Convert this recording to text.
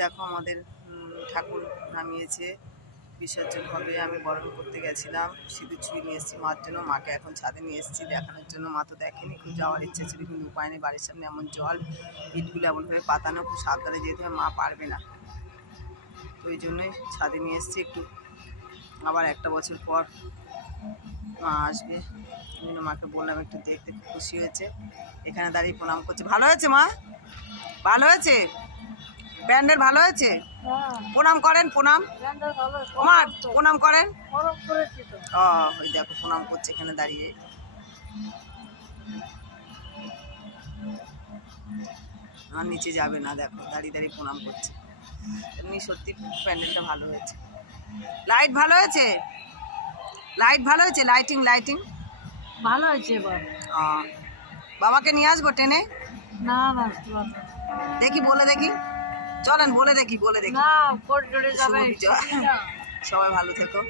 দেখো আমাদের ঠাকুর নামিয়েছে, বিসর্জন হবে। আমি বরণ করতে গেছিলাম, সিঁদুর ছুঁয়ে নিয়ে এসেছি মার জন্য। মাকে এখন ছাদে নিয়ে এসেছি দেখানোর জন্য। মা তো দেখেনি, খুব যাওয়ার ইচ্ছে ছিল কিন্তু উপায় নেই, বাড়ির সামনে এমন জল, ইটগুলো এমনভাবে পাতানো, খুব সাবধানে যেতে হবে, মা পারবে না। তো ওই জন্যই ছাদে নিয়ে এসেছি। একটু আবার একটা বছর পর মা আসবে, ওই জন্য মাকে বললাম একটু দেখতে, খুব খুশি হয়েছে। এখানে দাঁড়িয়ে প্রণাম করছে। ভালো হয়েছে মা? ভালো হয়েছে? প্যান্ডেল ভালো হয়েছে? প্রণাম করেন, প্রণাম আমার প্রণাম করেন। ও ওই দেখো প্রণাম করছে এখানে দাঁড়িয়ে। আর নিচে যাবে না, দেখো দাঁড়িয়ে দাঁড়িয়ে প্রণাম করছে। এমনি সত্যি প্যান্ডেলটা ভালো হয়েছে। লাইট ভালো হয়েছে? লাইট ভালো হয়েছে? লাইটিং লাইটিং ভালো হয়েছে এবার। বাবাকে নিয়ে আসবো টেনে? না না দেখি বলে দেখি, চলেন বলে দেখি, বলে দেখি। না, করে চলে যাবে। সবাই ভালো থেকো।